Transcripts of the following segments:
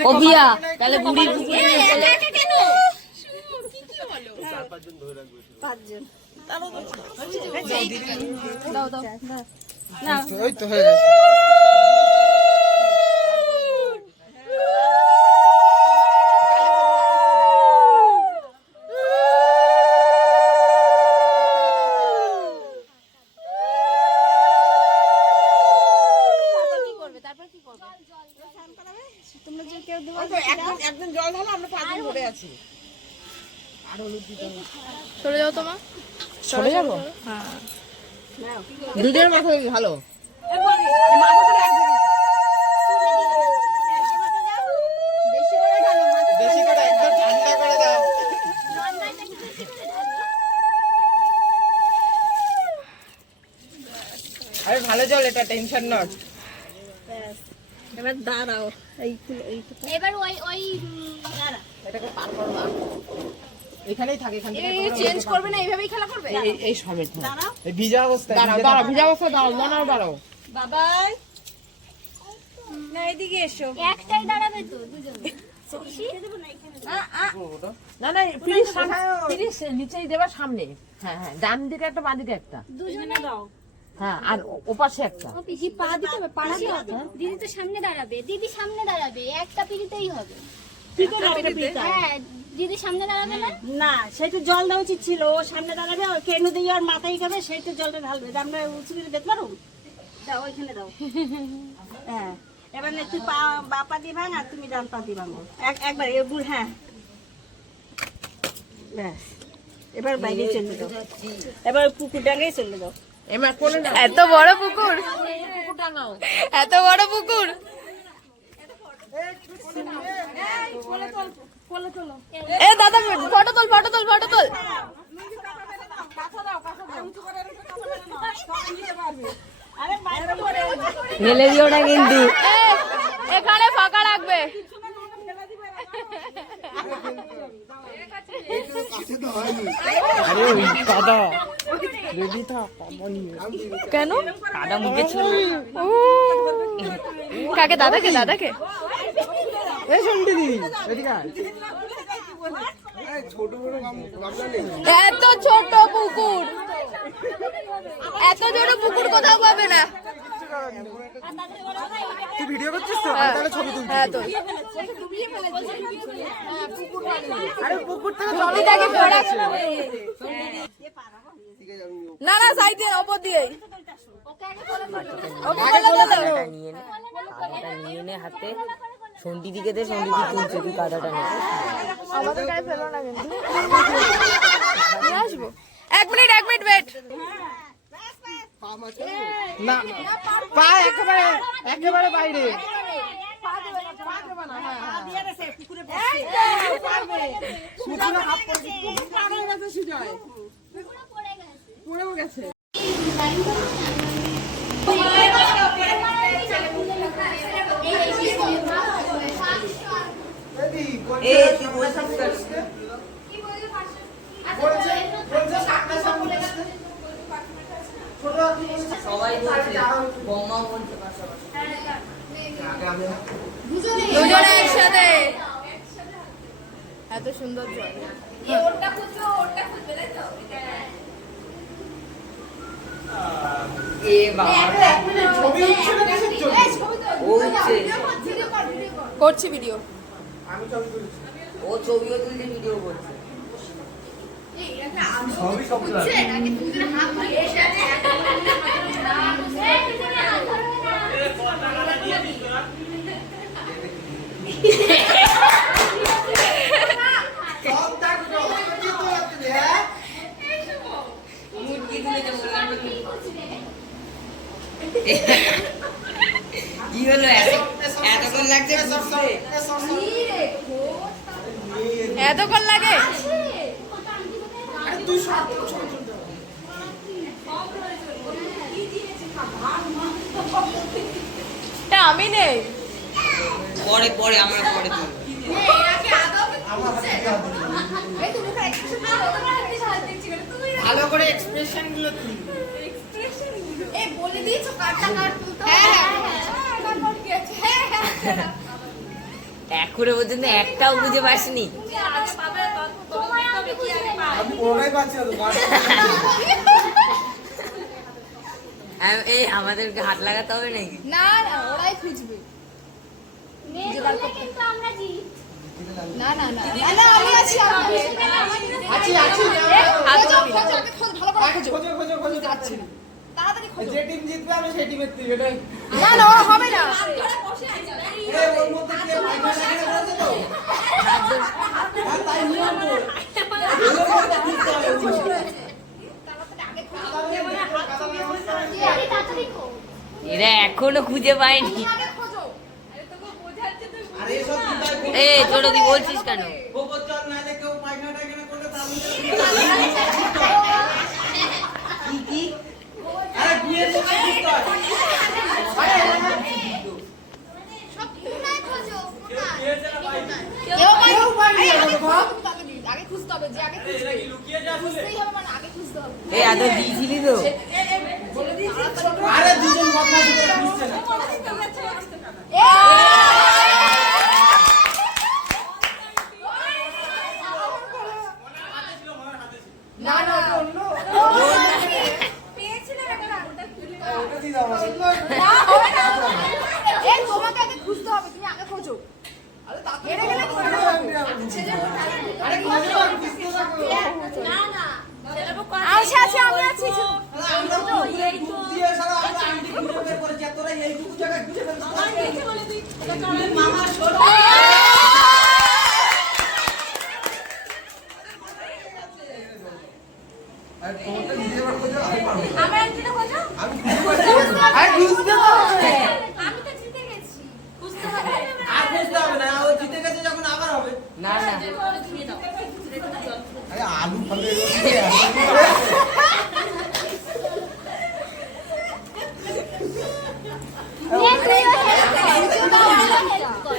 ও বিয়া তাহলে বুড়ির পুকুরে নিয়ে চলে ওই তো হয়ে গেছে ওই তো একজন একজন জল ঢালো আমরা পাঁচজন ধরে আছি চলে যাও তোমা। চলে যাব? দুধের মাথা ভালো। আরে ভালো জল এটা টেনশন নট। এবার দাঁড়াও। এই এবার ওই ওই এটাকে পার করো না। এখানেই থাকে এখান থেকে তোমরা চেঞ্জ করবে না এইভাবেই খেলা করবে? এই এই সবে এই ভিজা অবস্থা দাঁড়াও দাঁড়াও ভিজা অবস্থা দাঁড়াও মনাও দাঁড়াও। বাবাই। না এদিকে এসো। একটাই দাঁড়াবে তো দুজন। না না ফ্রিজ ফ্রিজ নিচেই দেবা সামনে। হ্যাঁ হ্যাঁ ডান দিকে একটা বাঁ দিকে একটা। দুজনে দাও। হ্যাঁ আর ওপাশে একটা। পা দিতে হবে দিতে হবে। দিদি তো সামনে দাঁড়াবে দিদি সামনে দাঁড়াবে একটা পিড়িতেই হবে। হ্যাঁ দিদি সামনে দাঁড়াবে না? না সেই তো জল দেওয়া উচিত ছিল ও সামনে দাঁড়াবে কেন দিয়ে আর মাথায় খাবে সেই তো জলটা ঢালবে। আমরা দেখতে পারো দাও ওইখানে দাও। হ্যাঁ এবার না তুই পা বা পা দিয়ে ভাঙ আর তুমি ডান পা দিয়ে ভাঙো। এক একবার এ বুড় হ্যাঁ। ব্যাস এবার বাইরে চলে যাও। এবার পুকুর ডাঙ্গাই চলে যাও। এবার কোনে এত বড় পুকুর? এত বড় পুকুর? এ দাদা ফটো তোল ফটো তোল ফটো তোল। আরে বাইরে করে ফেলে দিও না কিন্তু। এ, এখানে ফাঁকা রাখবে। কেন? কাদা মুখে কাকে? দাদাকে দাদাকে? এই এদিকে এত ছোট পুকুর। এত ছোট পুকুর কোথাও পাবে না। তুই ভিডিও করছিস তো? তাহলে ছবি তুলছি। হ্যাঁ তো আরে পুকুর থেকে জল এটাকে পড়া না না সাইডে অপর দিয়ে নিয়ে নে হাতে। সন্ডি দিকে দে সন্ডি দিকে তুলছে তুই কাদাটা নে আমাদের গায়ে ফেলো না কিন্তু। নিয়ে আসব। এক মিনিট এক মিনিট ওয়েট না পা একেবারে একেবারে বাইরে। পড়েও গেছে। সবাই বলছে বৌমাও বলছে পাশাপাশি দুজনে একসাথে। এত সুন্দর জল। এ বাবা। ছবি উঠছে না কিসের জন্য? ও উঠছে করছি ভিডিও। আমি ছবি তুলছি। ও ছবিও তুলছে ভিডিও করছে। সবই সব কি হলো এত- এতক্ষণ লাগছে এতক্ষণ লাগে এটা আমি নেই। পরে পরে আমরা পরে ভালো করে এক্সপ্রেশনগুলো বলে দিয়েছ কাটটা হ্যাঁ হ্যাঁ। এখনও পর্যন্ত একটাও বুঝে পাসনি তোমায় আমি না এই আমাদেরকে হাত লাগাতে হবে নাকি? না না ওরাই খুঁজবে। মেয়ে ধরলে সময় জিততে হয় আরে কেউ পায়নি। এই, আগে খোঁজো, খুঁজতে হবে যে আগে খুঁজতে হবে এই আদৌ দিয়েছিলি তো? দুজন বদমাশি করে বুঝছে না না না ওটা দিয়ে দাও আমাকে। না, হবে না, হবে না। এই, তোমাকে আগে খুঁজতে হবে, তুমি আগে খোঁজো। হেরে গেলে কি হবে? আরে খোঁজো, বুঝতে থাকো। আছে, আছে, আমি আছি। আরে আমরা পুরো ডুব দিয়ে সারা আমরা আন্টি খুঁজে বের করেছি, আর তোরা এইটুকু জায়গায় খুঁজে বের করিস। আরে তোমারটা নিজে এবার খোঁজো, আমি পারব না। আমি খুঁজে পাচ্ছি না। আরে খুঁজতে তো হবে। আমি তো জিতে গেছি আর খুঁজতে হবে না, ও জিতে গেছে যখন আবার হবে। না না আরে আলু ফালু নে, তুইও help কর। তুইও help কর।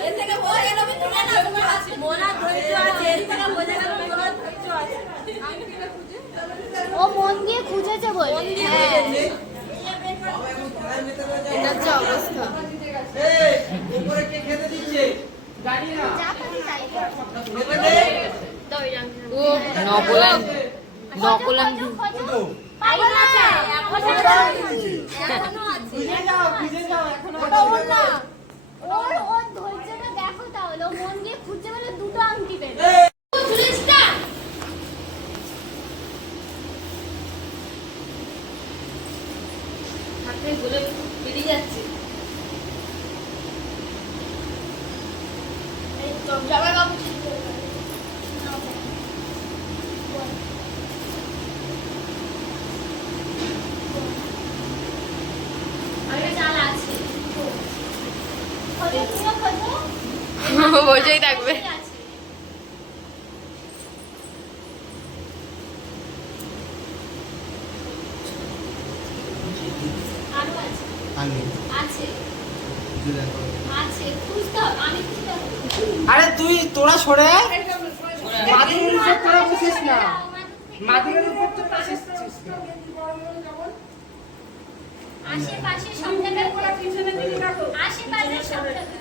ও মন দিয়ে খুঁজেছে বলে এটা হচ্ছে অবস্থা এই, উপরে কে খেতে দিচ্ছে? জানি না। যা পারি তাই খেতে দে। ও নকলান নকলান খোঁজো, খোঁজো। তো, পাই না এখনও আছে। খুঁজে যাও, খুঁজে যাও, এখনও ওটা ওর না ওর ওর ধৈর্যটা দেখো তাহলে ও মন দিয়ে খুঁজছে বলে দুটো আংটি পেল এই, জামাই বাবু আরে চাল আছে খোঁজো তুইও থাকবে আছে। আরও তুই তোরা সরে। মাটির উপর তোরা বসিস না মাটির উপর তো বসিস না। আশেপাশে সব জায়গায় আশেপাশে সব জায়গায়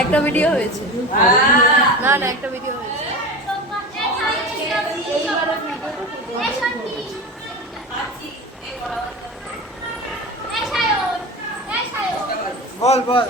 একটা ভিডিও হয়েছে। না না একটা ভিডিও হয়েছে। বল বল।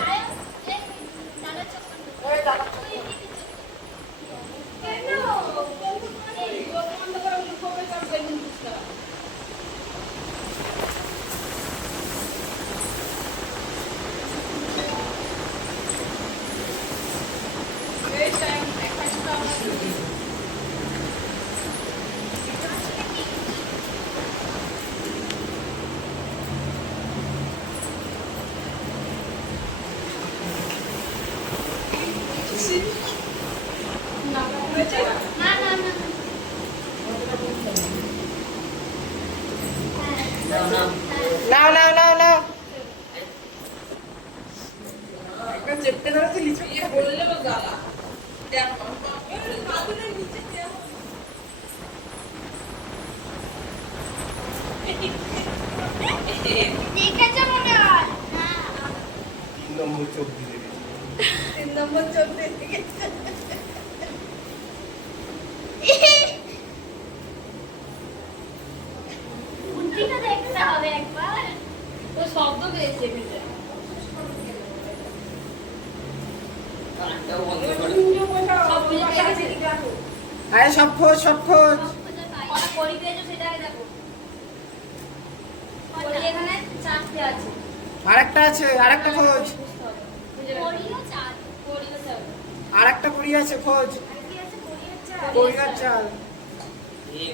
নাও নাও নাও নাও। চেপটে ধরেছে লিচু দেখেছ মনে হয় চোখ দিয়ে। নম্বর। বুদ্ধিটা দেখতে হবে একবার। ও শব্দ পেয়েছে। আরে সব খোঁজ সব খোঁজ। আরেকটা আছে আরেকটা খোঁজ বুঝে গেছো? করিও চাঁদ কড়ি তো চার। আরেকটা পড়ি আছে খোঁজ। পরিয়ার চাল।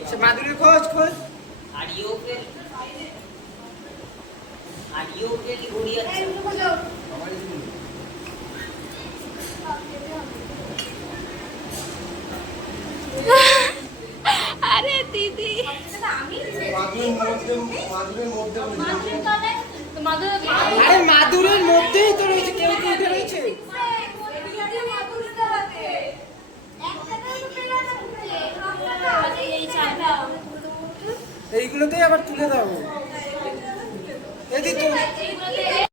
সে খোঁজ খোঁজ। আরে দিদি। মাদুরের মধ্যে আরে মাদুরের মধ্যেই তো রয়েছে কেউ। এইগুলোতেই আবার তুলে দেবো এই